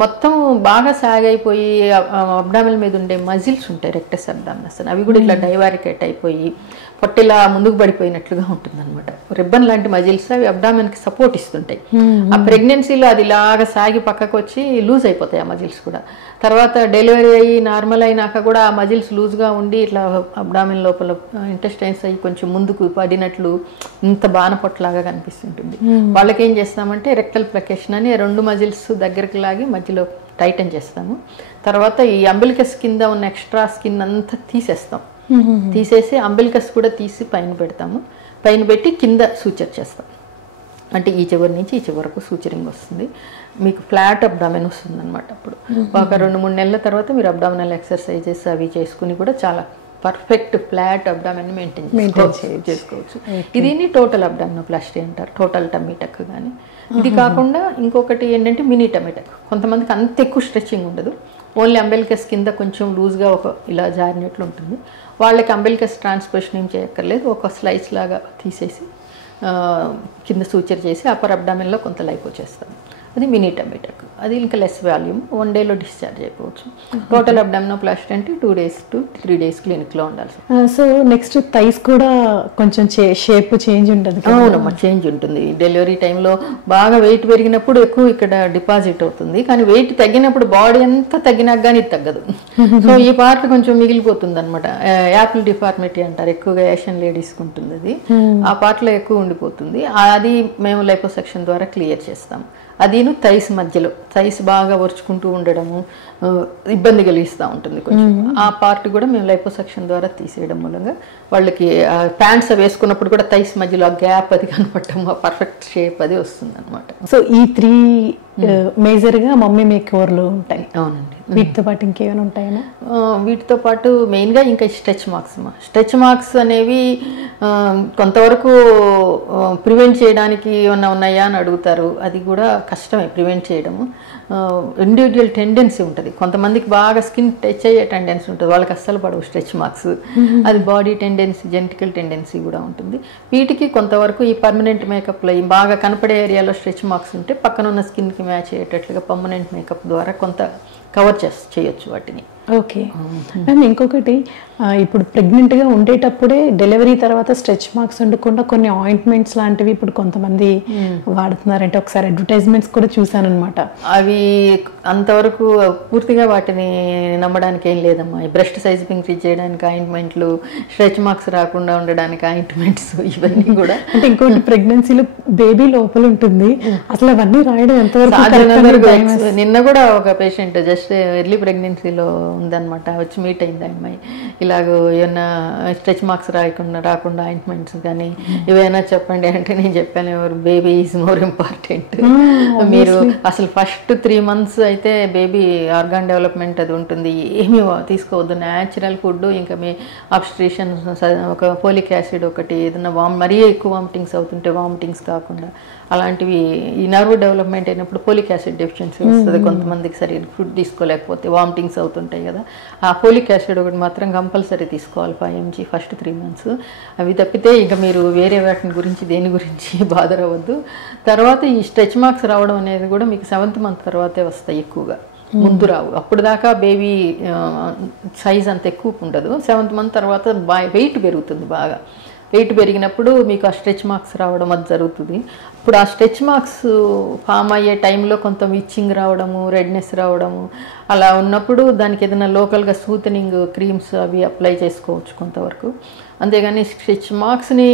మొత్తం బాగా సాగైపోయి అబ్డామిన్ మీద ఉండే మజిల్స్ ఉంటాయి, రెక్టస్ అబ్డామినస్, అవి కూడా ఇట్లా డైవారికేట్ అయిపోయి పొట్టిలా ముందుకు పడిపోయినట్లుగా ఉంటుంది అనమాట. రిబ్బన్ లాంటి మజిల్స్ అవి అబ్డామిన్కి సపోర్ట్ ఇస్తుంటాయి. ఆ ప్రెగ్నెన్సీలో అది ఇలాగా సాగి పక్కకు వచ్చి లూజ్ అయిపోతాయి ఆ మజిల్స్ కూడా. తర్వాత డెలివరీ అయ్యి నార్మల్ అయినాక కూడా ఆ మజిల్స్ లూజ్గా ఉండి ఇట్లా అబ్డామిన్ లోపల ఇంటెస్టైన్స్ అయ్యి కొంచెం ముందుకు పడినట్లు ఇంత బాణపొట్లాగా కనిపిస్తుంటుంది. వాళ్ళకి ఏం చేస్తామంటే రెక్టల్ ప్లకేషన్ అని 2 మజిల్స్ దగ్గరికి లాగి మధ్యలో టైటన్ చేస్తాము. తర్వాత ఈ అంబిలికస్ కింద ఉన్న ఎక్స్ట్రా స్కిన్ అంతా తీసేస్తాం. తీసేసి అంబిలికస్ కూడా తీసి పైన పెడతాము. పైన పెట్టి కింద సూచర్ చేస్తాం. అంటే ఈ చివరి నుంచి ఈ చివరి వరకు సూచరింగ్ వస్తుంది. మీకు ఫ్లాట్ అబ్డామెన్ వస్తుంది అనమాట. అప్పుడు ఒక 2-3 నెలల తర్వాత మీరు అబ్డామినల్ ఎక్సర్సైజెస్ అవి చేసుకుని కూడా చాలా పర్ఫెక్ట్ ఫ్లాట్ అబ్డామెన్ మెయింటైన్ చేసుకోవచ్చు. దీన్ని టోటల్ అబ్డామినోప్లాస్టీ అంటారు, టోటల్ టమ్మీ టక్. కానీ ఇది కాకుండా ఇంకొకటి ఏంటంటే మినీ టమ్మీ టక్. కొంతమందికి అంత ఎక్కువ స్ట్రెచ్చింగ్ ఉండదు, ఓన్లీ అంబెలికస్ కింద కొంచెం లూజ్గా ఒక ఇలా జారినట్లు ఉంటుంది. వాళ్ళకి అంబెలికస్ ట్రాన్స్పోర్షన్ ఏం చేయక్కర్లేదు, ఒక స్లైస్ లాగా తీసేసి కింద సూచర్ చేసి అప్పర్ అబ్డామిన్లో కొంత లైపో చేస్తాం. అది మినీ టమ్మీ టక్. అది ఇంకా లెస్ వాల్యూమ్, 1 డేలో డిశ్చార్జ్ అయిపోవచ్చు. టోటల్ అబ్డామినోప్లాస్టీ అంటే 2 days to 3 days క్లినిక్లో ఉండాలి. సో నెక్స్ట్ థైస్ కూడా కొంచెం షేప్ చేంజ్ ఉంటుంది. అవునమ్మా, చేంజ్ ఉంటుంది. డెలివరీ టైంలో బాగా వెయిట్ పెరిగినప్పుడు ఎక్కువ ఇక్కడ డిపాజిట్ అవుతుంది, కానీ వెయిట్ తగ్గినప్పుడు బాడీ అంతా తగ్గినాక కానీ ఇది తగ్గదు. సో ఈ పార్ట్ కొంచెం మిగిలిపోతుంది అనమాట. యాపిల్ డిఫార్మిటీ అంటారు, ఎక్కువగా ఏషియన్ లేడీస్కి ఉంటుంది అది. ఆ పార్ట్లో ఎక్కువ ఉండిపోతుంది. అది మేము లైపోసెక్షన్ ద్వారా క్లియర్ చేస్తాం. అదిను థైస్ మధ్యలో థైస్ బాగా ఒరుచుకుంటూ ఉండడము ఇబ్బంది కలిగిస్తూ ఉంటుంది కొంచెం. ఆ పార్ట్ కూడా మేము లైపోసెక్షన్ ద్వారా తీసేయడం మూలంగా వాళ్ళకి ప్యాంట్స్ వేసుకున్నప్పుడు కూడా థైస్ మధ్యలో ఆ గ్యాప్ అది కనపడటం, ఆ పర్ఫెక్ట్ షేప్ అది వస్తుంది అనమాట. సో ఈ 3 మేజర్గా మమ్మీ మేకవర్లో ఉంటాయి. అవునండి. వీటితో పాటు ఇంకేమైనా ఉంటాయన్నా? వీటితో పాటు మెయిన్గా ఇంకా స్ట్రెచ్ మార్క్స్. స్ట్రెచ్ మార్క్స్ అనేవి కొంతవరకు ప్రివెంట్ చేయడానికి ఏమన్నా ఉన్నాయా అని అడుగుతారు. అది కూడా కష్టమే ప్రివెంట్ చేయడము. ఇండివిజువల్ టెండెన్సీ ఉంటుంది. కొంతమందికి బాగా స్కిన్ టచ్ అయ్యే టెండెన్సీ ఉంటుంది, వాళ్ళకి అస్సలు పడవు స్ట్రెచ్ మార్క్స్. అది బాడీ టెండెన్సీ, జెనెటికల్ టెండెన్సీ కూడా ఉంటుంది. వీటికి కొంతవరకు ఈ పర్మనెంట్ మేకప్లో ఈ బాగా కనపడే ఏరియాలో స్ట్రెచ్ మార్క్స్ ఉంటే పక్కన ఉన్న స్కిన్కి మ్యాచ్ అయ్యేటట్లుగా పర్మనెంట్ మేకప్ ద్వారా కొంత కవర్ చేయొచ్చు వాటిని. ఓకే మ్యామ్, ఇంకొకటి ఇప్పుడు ప్రెగ్నెంట్గా ఉండేటప్పుడే డెలివరీ తర్వాత స్ట్రెచ్ మార్క్స్ ఉండకుండా కొన్ని ఆయింట్మెంట్స్ లాంటివి ఇప్పుడు కొంతమంది వాడుతున్నారంటే ఒకసారి అడ్వర్టైజ్మెంట్స్ కూడా చూసాను అనమాట. అవి అంతవరకు పూర్తిగా వాటిని నమ్మడానికి ఏం లేదమ్మా. బ్రెస్ట్ సైజ్ ఇంక్రీజ్ చేయడానికి ఆయింట్మెంట్లు, స్ట్రెచ్ మార్క్స్ రాకుండా ఉండడానికి ఆయింట్మెంట్స్, ఇవన్నీ కూడా. అంటే ఇంకోటి ప్రెగ్నెన్సీలో బేబీ లోపల ఉంటుంది, అసలు అవన్నీ రాయడం ఎంతవరకు? నిన్న కూడా ఒక పేషెంట్ జస్ట్ ఎర్లీ ప్రెగ్నెన్సీలో ఉందన్నమాట, వచ్చి మీట్ అయింది అమ్మాయి. ఇలాగ ఏమన్నా స్ట్రెచ్ మార్క్స్ రాకుండా ఆయింట్మెంట్స్ కానీ ఏవైనా చెప్పండి అంటే నేను చెప్పాను, ఎవరు బేబీ ఈజ్ మోర్ ఇంపార్టెంట్. మీరు అసలు ఫస్ట్ 3 months అయితే బేబీ ఆర్గాన్ డెవలప్మెంట్ అది ఉంటుంది, ఏమీ తీసుకోవద్దు, న్యాచురల్ ఫుడ్. ఇంకా మీ అబ్స్ట్రిషన్ ఒక ఫోలిక్ యాసిడ్ ఒకటి, ఏదన్నా మరీ ఎక్కువ వామిటింగ్స్ అవుతుంటే వామిటింగ్స్ కాకుండా అలాంటివి. ఈ నర్వ్ డెవలప్మెంట్ అయినప్పుడు ఫోలిక్ యాసిడ్ డెఫిషియన్సీ వస్తుంది కొంతమందికి, సరిగ్గా ఫుడ్ తీసుకోలేకపోతే వామిటింగ్స్ అవుతుంటాయి కదా. ఆ ఫోలిక్ యాసిడ్ ఒకటి మాత్రం కంపల్సరీ తీసుకోవాలి 5 mg ఫస్ట్ 3 months. అవి తప్పితే ఇంకా మీరు వేరే వాటిని గురించి దేని గురించి బాధరవద్దు. తర్వాత ఈ స్ట్రెచ్ మార్క్స్ రావడం అనేది కూడా మీకు 7th month తర్వాతే వస్తాయి ఎక్కువగా. ముందు రావు. అప్పుడు దాకా బేబీ సైజ్ అంత ఎక్కువ ఉండదు. 7th మంత్ తర్వాత వెయిట్ పెరుగుతుంది. బాగా వెయిట్ పెరిగినప్పుడు మీకు ఆ స్ట్రెచ్ మార్క్స్ రావడం అది జరుగుతుంది. ఇప్పుడు ఆ స్ట్రెచ్ మార్క్స్ ఫామ్ అయ్యే టైంలో కొంత ఇచ్చింగ్ రావడము, రెడ్నెస్ రావడము అలా ఉన్నప్పుడు దానికి ఏదైనా లోకల్గా సూతనింగ్ క్రీమ్స్ అవి అప్లై చేసుకోవచ్చు కొంతవరకు. అంతేగాని స్ట్రెచ్ మార్క్స్ని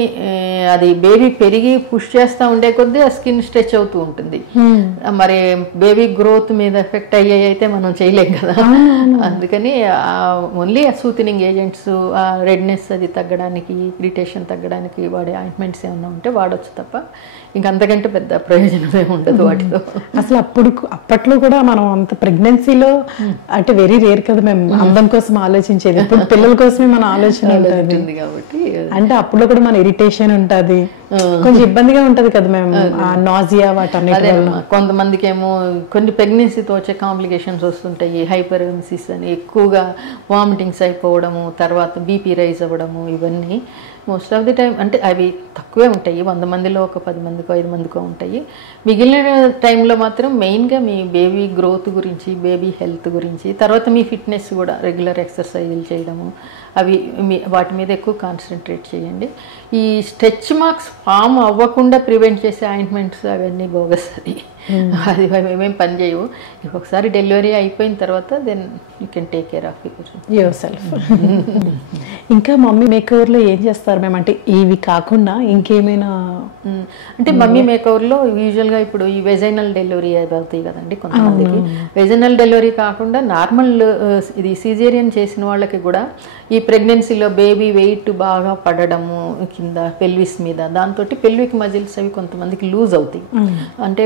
అది బేబీ పెరిగి పుష్ చేస్తూ ఉండే కొద్దీ ఆ స్కిన్ స్ట్రెచ్ అవుతూ ఉంటుంది. మరి బేబీ గ్రోత్ మీద ఎఫెక్ట్ అయ్యాయి అయితే మనం చేయలేం కదా. అందుకని ఓన్లీ ఆ సూతనింగ్ ఏజెంట్స్, ఆ రెడ్నెస్ అది తగ్గడానికి, ఇరిటేషన్ తగ్గడానికి వాడే ఆయింట్మెంట్స్ ఏమన్నా ఉంటే వాడచ్చు తప్ప ఇంకంతకంటే పెద్ద ప్రయోజనమే ఉండదు వాటితో. అసలు అప్పట్లో కూడా మనం అంత ప్రెగ్నెన్సీలో అంటే వెరీ రేర్ కదా మేము అందం కోసం ఆలోచించేది. ఇప్పుడు పిల్లల కోసమే మన ఆలోచన ఉంటుంది కాబట్టి అంటే అప్పుడు కూడా మన ఇరిటేషన్ ఉంటుంది, కొంచెం ఇబ్బందిగా ఉంటది కదా మేము నాజియా వాటన్నిటి. కొంతమందికి ఏమో కొన్ని ప్రెగ్నెన్సీతో వచ్చే కాంప్లికేషన్స్ వస్తుంటాయి. హైపర్ఎన్సిస్ అని ఎక్కువగా వామిటింగ్స్ అయిపోవడము, తర్వాత బీపీ రైజ్ అవ్వడము, ఇవన్నీ మోస్ట్ ఆఫ్ ది టైం అంటే అవి తక్కువే ఉంటాయి. 100 మందిలో ఒక 10 మందికో 5 మందికో ఉంటాయి. మిగిలిన టైంలో మాత్రం మెయిన్గా మీ బేబీ గ్రోత్ గురించి, బేబీ హెల్త్ గురించి, తర్వాత మీ ఫిట్నెస్ కూడా రెగ్యులర్ ఎక్సర్సైజులు చేయడము అవి వాటి మీద ఎక్కువ కాన్సన్ట్రేట్ చేయండి. ఈ స్ట్రెచ్ మార్క్స్ ఫామ్ అవ్వకుండా ప్రివెంట్ చేసే ఆయింట్మెంట్స్ అవన్నీ బోగస్. అది మేమేం పని చేయవు. ఒకసారి డెలివరీ అయిపోయిన తర్వాత then you can take care of yourself. ఇంకా మమ్మీ మేకవర్లో ఏం చేస్తారు మేము అంటే ఇవి కాకుండా ఇంకేమైనా? అంటే మమ్మీ మేకవర్లో యూజువల్గా ఇప్పుడు ఈ వెజైనల్ డెలివరీ అవుతాయి కదండి కొంతమందికి. వెజైనల్ డెలివరీ కాకుండా నార్మల్ ఇది సిజేరియన్ చేసిన వాళ్ళకి కూడా ఈ ప్రెగ్నెన్సీలో బేబీ వెయిట్ బాగా పడడము కింద పెల్విస్ మీద, దాంతో పెల్విక్ మజిల్స్ అవి కొంతమందికి లూజ్ అవుతాయి. అంటే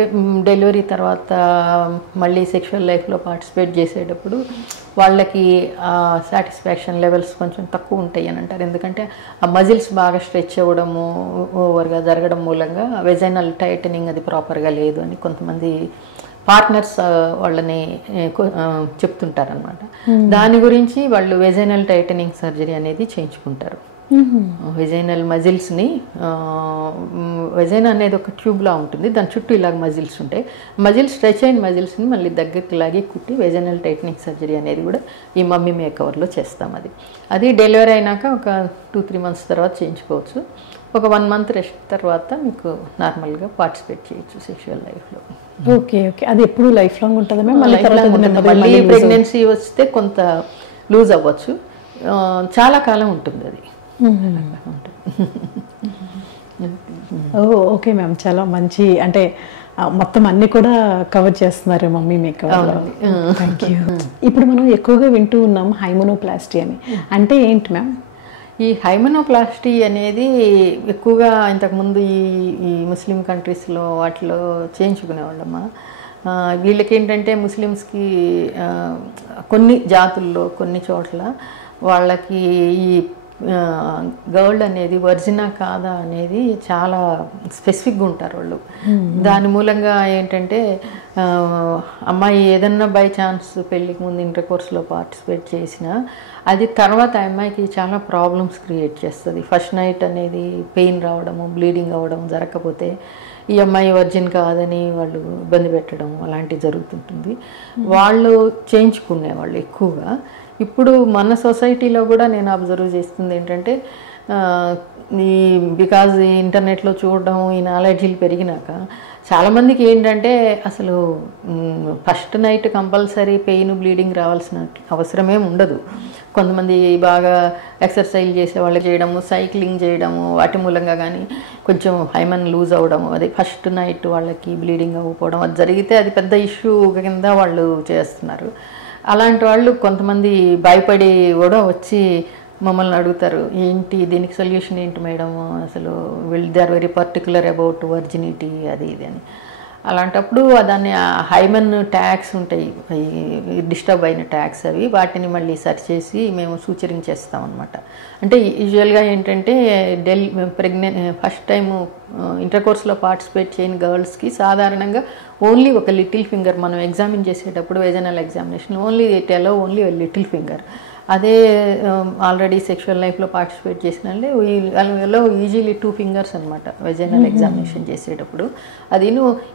డెలివరీ తర్వాత మళ్ళీ సెక్షువల్ లైఫ్లో పార్టిసిపేట్ చేసేటప్పుడు వాళ్ళకి సాటిస్ఫాక్షన్ లెవెల్స్ కొంచెం తక్కువ ఉంటాయి అని అంటారు. ఎందుకంటే ఆ మజిల్స్ బాగా స్ట్రెచ్ అవ్వడము ఓవర్గా జరగడం మూలంగా వెజైనల్ టైటనింగ్ అది ప్రాపర్గా లేదు అని కొంతమంది పార్ట్నర్స్ వాళ్ళని చెప్తుంటారనమాట. దాని గురించి వాళ్ళు వెజైనల్ టైటనింగ్ సర్జరీ అనేది చేయించుకుంటారు. వెజైనల్ మజిల్స్ని, వెజైన్ అనేది ఒక ట్యూబ్లా ఉంటుంది, దాని చుట్టూ ఇలాగ మజిల్స్ ఉంటాయి. మజిల్స్ స్ట్రెచ్ అయిన మజిల్స్ని మళ్ళీ దగ్గరికి లాగి కుట్టి వెజైనల్ టైటనింగ్ సర్జరీ అనేది కూడా ఈ మమ్మీ మేకవర్లో చేస్తాం. అది డెలివరీ అయినాక ఒక 2-3 మంత్స్ తర్వాత చేయించుకోవచ్చు. ఒక 1 మంత్ రెస్ట్ తర్వాత మీకు నార్మల్గా పార్టిసిపేట్ చేయొచ్చు సెక్షువల్ లైఫ్లో. Okay okay. అది ఎప్పుడు లైఫ్ లాంగ్ ఉంటుందా? మళ్ళీ ప్రెగ్నెన్సీ వస్తే కొంత లూజ్ అవ్వచ్చు, చాలా కాలం ఉంటుంది అది. ఓకే మ్యామ్, చాలా మంచి అంటే మొత్తం అన్ని కూడా కవర్ చేస్తున్నారు మమ్మీ మేకవర్. Thank you. ఇప్పుడు మనం ఎక్కువగా వింటూ ఉన్నాం హైమోనోప్లాస్టీ అని, అంటే ఏంటి మ్యామ్? ఈ హైమోనోప్లాస్టీ అనేది ఎక్కువగా ఇంతకుముందు ఈ ముస్లిం కంట్రీస్లో వాటిలో చేయించుకునేవాళ్ళమ్మా. వీళ్ళకి ఏంటంటే ముస్లిమ్స్కి కొన్ని జాతుల్లో కొన్ని చోట్ల వాళ్ళకి ఈ గర్ల్ అనేది వర్జినా కాదా అనేది చాలా స్పెసిఫిక్గా ఉంటారు వాళ్ళు. దాని మూలంగా ఏంటంటే అమ్మాయి ఏదన్నా బై ఛాన్స్ పెళ్ళికి ముందు ఇంటర్ కోర్స్లో పార్టిసిపేట్ చేసినా అది తర్వాత ఆ అమ్మాయికి చాలా ప్రాబ్లమ్స్ క్రియేట్ చేస్తుంది. ఫస్ట్ నైట్ అనేది పెయిన్ రావడము, బ్లీడింగ్ అవ్వడం జరగకపోతే ఈ అమ్మాయి వర్జిన్ కాదని వాళ్ళు ఇబ్బంది పెట్టడం అలాంటివి జరుగుతుంటుంది. వాళ్ళు చేయించుకునేవాళ్ళు ఎక్కువగా. ఇప్పుడు మన సొసైటీలో కూడా నేను అబ్జర్వ్ చేస్తుంది ఏంటంటే బికాజ్ ఈ ఇంటర్నెట్లో చూడడం, ఈ నాలెడ్జీలు పెరిగినాక చాలామందికి ఏంటంటే అసలు first night compulsory pain bleeding రావాల్సిన అవసరమే ఉండదు. కొంతమంది బాగా ఎక్సర్సైజ్ చేసే వాళ్ళు చేయడము, సైక్లింగ్ చేయడము, వాటి మూలంగా కానీ కొంచెం హైమన్ లూజ్ అవ్వడము, అది ఫస్ట్ నైట్ వాళ్ళకి బ్లీడింగ్ అవ్వకపోవడం అది జరిగితే అది పెద్ద ఇష్యూ కింద వాళ్ళు చేస్తున్నారు. అలాంటి వాళ్ళు కొంతమంది భయపడి కూడా వచ్చి మమ్మల్ని అడుగుతారు, ఏంటి దీనికి సొల్యూషన్ ఏంటి మేడం, అసలు they are very particular about virginity అది ఇది అని. అలాంటప్పుడు దాన్ని హైమన్ ట్యాగ్స్ ఉంటాయి, డిస్టర్బ్ అయిన ట్యాగ్స్ అవి, వాటిని మళ్ళీ సెర్చ్ చేసి మేము సూచరించేస్తాం అనమాట. అంటే యూజువల్గా ఏంటంటే ఫస్ట్ టైము ఇంటర్ కోర్స్లో పార్టిసిపేట్ చేయని గర్ల్స్కి సాధారణంగా ఓన్లీ ఒక లిటిల్ ఫింగర్ మనం ఎగ్జామిన్ చేసేటప్పుడు vaginal examination only little finger అదే ఆల్రెడీ సెక్షువల్ లైఫ్లో పార్టిసిపేట్ చేసిన వాళ్ళలో ఈజీలీ 2 ఫింగర్స్ అనమాట వెజైనల్ ఎగ్జామినేషన్ చేసేటప్పుడు.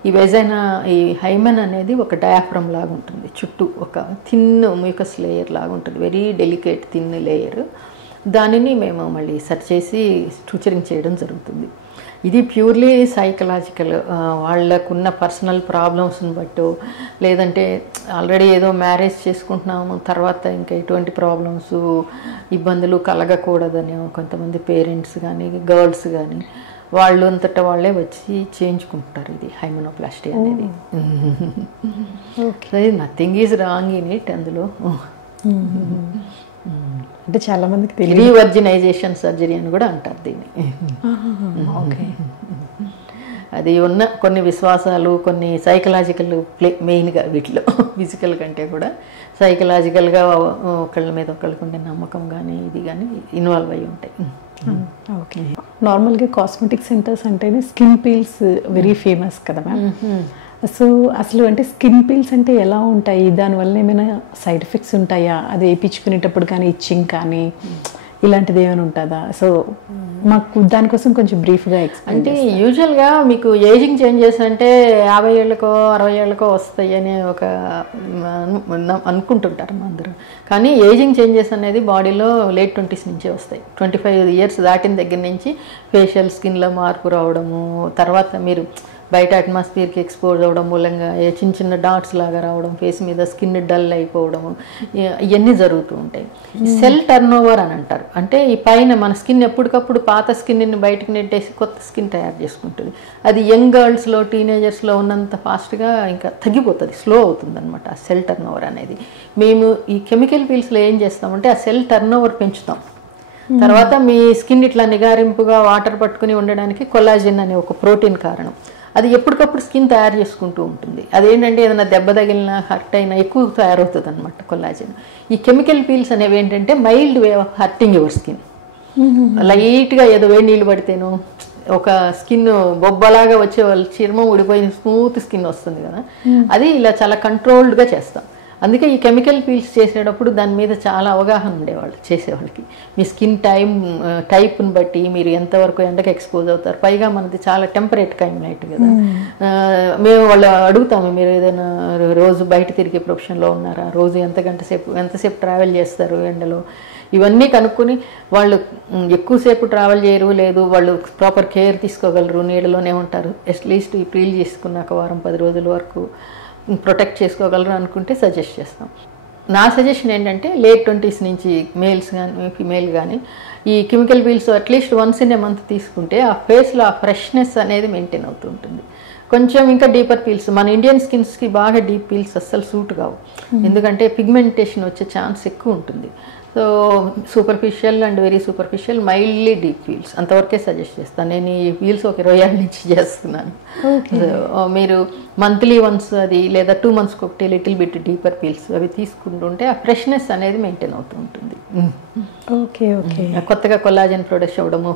ఈ వెజైనా ఈ హైమన్ అనేది ఒక డయాఫ్రమ్ లాగా ఉంటుంది, చుట్టూ ఒక థిన్ మ్యూకస్ లేయర్ లాగా ఉంటుంది, వెరీ డెలికేట్ థిన్ లేయర్. దానిని మేము మళ్ళీ సెర్చ్ చేసి స్టూచరింగ్ చేయడం జరుగుతుంది. ఇది ప్యూర్లీ సైకలాజికల్, వాళ్ళకున్న పర్సనల్ ప్రాబ్లమ్స్ని బట్టో, లేదంటే ఆల్రెడీ ఏదో మ్యారేజ్ చేసుకుంటున్నాము తర్వాత ఇంకా ఎటువంటి ప్రాబ్లమ్స్ ఇబ్బందులు కలగకూడదని కొంతమంది పేరెంట్స్ కానీ గర్ల్స్ కానీ వాళ్ళు అంతటా వాళ్ళే వచ్చి చేయించుకుంటారు ఇది హైమెనోప్లాస్టీ అనేది. Nothing is wrong in it. అందులో అంటే చాలా మందికి తెలియదు, రీవర్జినైజేషన్ సర్జరీ అని కూడా అంటారు దీన్ని. ఓకే, అది ఉన్న కొన్ని విశ్వాసాలు, కొన్ని సైకలాజికల్ మెయిన్గా వీటిలో ఫిజికల్ కంటే కూడా సైకలాజికల్గా ఒకళ్ళ మీద ఒకళ్ళకి ఉండే నమ్మకం కానీ ఇది కానీ ఇన్వాల్వ్ అయ్యి ఉంటాయి. ఓకే, నార్మల్గా కాస్మెటిక్ సెంటర్స్ అంటేనే స్కిన్ పీల్స్ వెరీ ఫేమస్ కదా మ్యామ్. సో అసలు అంటే స్కిన్ పీల్స్ అంటే ఎలా ఉంటాయి, దానివల్ల ఏమైనా సైడ్ ఎఫెక్ట్స్ ఉంటాయా, అది వేయించుకునేటప్పుడు కానీ ఇచ్చింగ్ కానీ ఇలాంటిది ఏమైనా ఉంటుందా? సో మాకు దానికోసం కొంచెం బ్రీఫ్గా ఎక్స్ప్లెయిన్. అంటే యూజువల్గా మీకు ఏజింగ్ చేంజెస్ అంటే 50 ఏళ్ళకో 60 ఏళ్ళకో వస్తాయి అని ఒక అనుకుంటుంటారు అందరూ. కానీ ఏజింగ్ చేంజెస్ అనేది బాడీలో లేట్ 20s నుంచే వస్తాయి. 25 ఇయర్స్ దాటిన దగ్గర నుంచి ఫేషియల్ స్కిన్లో మార్పు రావడము, తర్వాత మీరు బయట అట్మాస్ఫియర్కి ఎక్స్పోజ్ అవ్వడం మూలంగా చిన్న చిన్న డాట్స్ లాగా రావడం, ఫేస్ మీద స్కిన్ డల్ అయిపోవడము, ఇవన్నీ జరుగుతూ ఉంటాయి. సెల్ టర్న్ ఓవర్ అని అంటారు. అంటే ఈ పైన మన స్కిన్ ఎప్పటికప్పుడు పాత స్కిన్ని బయటకు నెట్టేసి కొత్త స్కిన్ తయారు చేసుకుంటుంది. అది యంగ్ గర్ల్స్లో టీనేజర్స్లో ఉన్నంత ఫాస్ట్గా ఇంకా తగ్గిపోతుంది, స్లో అవుతుంది అనమాట ఆ సెల్ టర్న్ ఓవర్ అనేది. మేము ఈ కెమికల్ పీల్స్లో ఏం చేస్తామంటే ఆ సెల్ టర్న్ ఓవర్ పెంచుతాం. తర్వాత మీ స్కిన్ ఇట్లా నిగారింపుగా వాటర్ పట్టుకుని ఉండడానికి కొల్లాజెన్ అనే ఒక ప్రోటీన్ కారణం. అది ఎప్పటికప్పుడు స్కిన్ తయారు చేసుకుంటూ ఉంటుంది. అదేంటంటే ఏదైనా దెబ్బ తగిలినా హర్ట్ అయినా ఎక్కువ తయారవుతుంది అనమాట కొల్లాజెన్. ఈ కెమికల్ పీల్స్ అనేవి ఏంటంటే mild way of hurting your skin. లైట్గా ఏదో వేడి నీళ్ళు పడితేనో ఒక స్కిన్ బొబ్బలాగా వచ్చే వాళ్ళ చర్మం ఊడిపోయి స్మూత్ స్కిన్ వస్తుంది కదా, అది ఇలా చాలా కంట్రోల్డ్గా చేస్తాం. అందుకే ఈ కెమికల్ పీల్స్ చేసేటప్పుడు దాని మీద చాలా అవగాహన ఉండేవాళ్ళు చేసేవాళ్ళకి. మీ స్కిన్ టైప్ని బట్టి మీరు ఎంతవరకు ఎండకు ఎక్స్పోజ్ అవుతారు. పైగా మనది చాలా టెంపరేట్ క్లైమేట్ కదా. మేము వాళ్ళు అడుగుతాము, మీరు ఏదైనా రోజు బయట తిరిగే ప్రొఫెషన్లో ఉన్నారా, రోజు ఎంతసేపు ట్రావెల్ చేస్తారు ఎండలో, ఇవన్నీ కనుక్కొని వాళ్ళు ఎక్కువసేపు ట్రావెల్ చేయరు, లేదు వాళ్ళు ప్రాపర్ కేర్ తీసుకోగలరు, నీడలోనే ఉంటారు, అట్లీస్ట్ ఈ పీల్ చేసుకున్నాక వారం 10 రోజుల వరకు ప్రొటెక్ట్ చేసుకోగలరు అనుకుంటే సజెస్ట్ చేస్తాం. నా సజెషన్ ఏంటంటే లేట్ 20s నుంచి మేల్స్ కానీ ఫిమేల్ కానీ ఈ chemical peels at least once in a month తీసుకుంటే ఆ ఫేస్లో ఆ ఫ్రెష్నెస్ అనేది మెయింటైన్ అవుతూ ఉంటుంది. కొంచెం ఇంకా డీపర్ పీల్స్, మన ఇండియన్ స్కిన్స్కి బాగా డీప్ పీల్స్ అస్సలు సూట్ కావు, ఎందుకంటే పిగ్మెంటేషన్ వచ్చే ఛాన్స్ ఎక్కువ ఉంటుంది. So superficial and very superficial, mildly deep peels అంతవరకే సజెస్ట్ చేస్తాను. నేను ఈ పీల్స్ ఒక 20 ఏళ్ళ నుంచి చేస్తున్నాను. మీరు మంత్లీ వన్స్ అది లేదా 2 monthsకి ఒకటి లిటిల్ బిట్ డీపర్ పీల్స్ అవి తీసుకుంటుంటే ఆ ఫ్రెష్నెస్ అనేది మెయింటైన్ అవుతూ ఉంటుంది. ఓకే ఓకే, కొత్తగా కొల్లాజెన్ ప్రొడక్ట్స్ అవ్వడము,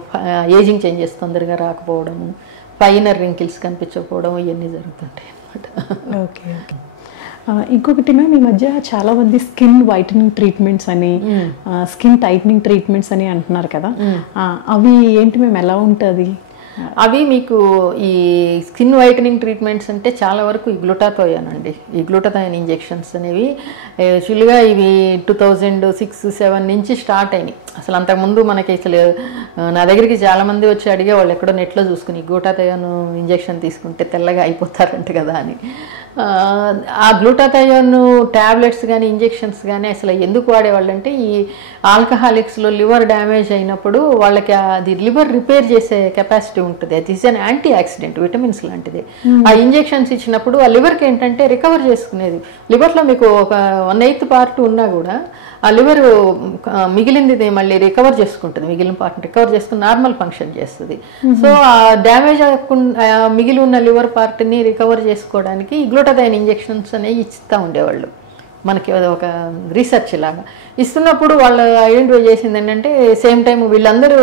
ఏజింగ్ చేంజెస్ తొందరగా రాకపోవడము, ఫైనర్ రింకిల్స్ కనిపించకపోవడం, ఇవన్నీ జరుగుతుంటాయి అన్నమాట. Okay okay. ఇంకొకటి మేము ఈ మధ్య చాలా మంది స్కిన్ వైటనింగ్ ట్రీట్మెంట్స్ అని స్కిన్ టైట్నింగ్ ట్రీట్మెంట్స్ అని అంటున్నారు కదా, అవి ఏంటి మేము ఎలా ఉంటుంది? అవి మీకు ఈ స్కిన్ వైటనింగ్ ట్రీట్మెంట్స్ అంటే చాలా వరకు ఈ గ్లూటాథయోన్ అండి. ఈ గ్లూటాథయోన్ ఇంజెక్షన్స్ అనేవి యాక్చువల్గా ఇవి 2006-07 నుంచి స్టార్ట్ అయినాయి. అసలు అంతకుముందు మనకి అసలు నా దగ్గరికి చాలామంది వచ్చి అడిగే వాళ్ళు ఎక్కడో నెట్లో చూసుకుని గ్లూటాథయోన్ ఇంజెక్షన్ తీసుకుంటే తెల్లగా అయిపోతారంట కదా అని. ఆ గ్లూటాథయోన్ ట్యాబ్లెట్స్ కానీ ఇంజెక్షన్స్ కానీ అసలు ఎందుకు వాడేవాళ్ళు అంటే ఈ ఆల్కహాలిక్స్లో లివర్ డ్యామేజ్ అయినప్పుడు వాళ్ళకి అది లివర్ రిపేర్ చేసే కెపాసిటీ ఉంటుంది. అది is an anti oxidant, vitamins లాంటిది. ఆ ఇంజెక్షన్స్ ఇచ్చినప్పుడు ఆ లివర్కి ఏంటంటే రికవర్ చేసుకునేది. లివర్లో మీకు ఒక 1/8 పార్ట్ ఉన్నా కూడా ఆ లివర్ మిగిలింది మళ్ళీ రికవర్ చేసుకుంటుంది, మిగిలిన పార్ట్ని రికవర్ చేసుకుని నార్మల్ ఫంక్షన్ చేస్తుంది. సో ఆ డ్యామేజ్ అవ్వకుండా మిగిలి ఉన్న లివర్ పార్ట్ని రికవర్ చేసుకోవడానికి ఈ గ్లూటాథయోన్ ఇంజెక్షన్స్ అనేవి ఇస్తూ ఉండేవాళ్ళు. మనకి ఒక రీసెర్చ్ లాగా ఇస్తున్నప్పుడు వాళ్ళు ఐడెంటిఫై చేసింది ఏంటంటే సేమ్ టైం వీళ్ళందరూ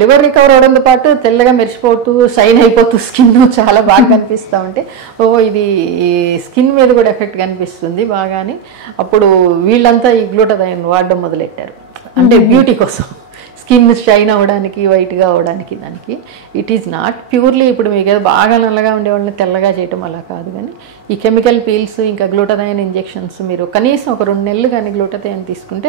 లివర్ రికవర్ అవడంతో పాటు తెల్లగా మెరిసిపోతూ షైన్ అయిపోతూ స్కిన్ చాలా బాగా కనిపిస్తూ ఉంటే ఇది ఈ స్కిన్ మీద కూడా ఎఫెక్ట్ కనిపిస్తుంది బాగా అని అప్పుడు వీళ్ళంతా ఈ గ్లూటాథైన్ వాడడం మొదలెట్టారు. అంటే బ్యూటీ కోసం, స్కిన్ షైన్ అవ్వడానికి, వైట్గా అవ్వడానికి. దానికి ఇట్ ఈజ్ నాట్ ప్యూర్లీ ఇప్పుడు మీకు ఏదో బాగా నల్లగా ఉండేవాళ్ళని తెల్లగా చేయటం అలా కాదు. కానీ ఈ కెమికల్ పీల్స్ ఇంకా గ్లూటాథైన్ ఇంజెక్షన్స్ మీరు కనీసం ఒక 2 నెలలు కానీ గ్లూటాథైన్ తీసుకుంటే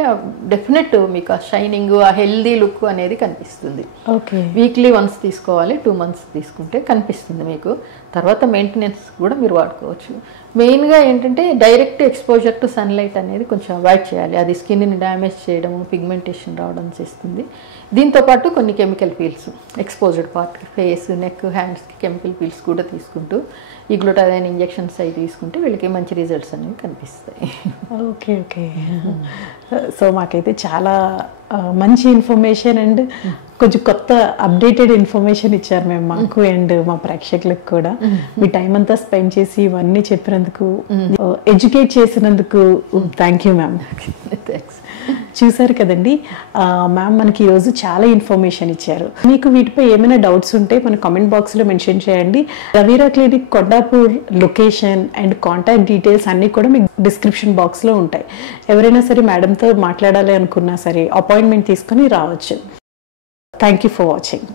డెఫినెట్ మీకు ఆ షైనింగ్, ఆ హెల్దీ లుక్ అనేది కనిపిస్తుంది. ఓకే, వీక్లీ వన్స్ తీసుకోవాలి, 2 months తీసుకుంటే కనిపిస్తుంది మీకు. తర్వాత మెయింటెనెన్స్ కూడా మీరు వాడుకోవచ్చు. మెయిన్గా ఏంటంటే డైరెక్ట్ ఎక్స్పోజర్ టు సన్లైట్ అనేది కొంచెం అవాయిడ్ చేయాలి. అది స్కిన్ని డ్యామేజ్ చేయడము, పిగ్మెంటేషన్ రావడం చేస్తుంది. దీంతోపాటు కొన్ని chemical peels exposed part, face, neck, హ్యాండ్స్కి కెమికల్ పీల్స్ కూడా తీసుకుంటూ ఈ గ్లూటాథైన్ ఇంజెక్షన్స్ అవి తీసుకుంటే వీళ్ళకి మంచి రిజల్ట్స్ అనేవి కనిపిస్తాయి. Okay okay. సో మాకైతే చాలా మంచి ఇన్ఫర్మేషన్ అండ్ కొంచెం కొత్త అప్డేటెడ్ ఇన్ఫర్మేషన్ ఇచ్చారు మేము మాకు అండ్ మా ప్రేక్షకులకు కూడా. మీ టైం అంతా స్పెండ్ చేసి ఇవన్నీ చెప్పినందుకు, ఎడ్యుకేట్ చేసినందుకు థ్యాంక్ యూ మ్యామ్. థ్యాంక్స్. చూసారు కదండి మ్యామ్ మనకి ఈరోజు చాలా ఇన్ఫర్మేషన్ ఇచ్చారు. మీకు వీటిపై ఏమైనా డౌట్స్ ఉంటే మన కామెంట్ బాక్స్లో మెన్షన్ చేయండి. Raveera clinic Kondapur location and contact details అన్నీ కూడా మీకు డిస్క్రిప్షన్ బాక్స్లో ఉంటాయి. ఎవరైనా సరే మేడంతో మాట్లాడాలి అనుకున్నా సరే అపాయింట్మెంట్ తీసుకొని రావచ్చు. Thank you for watching.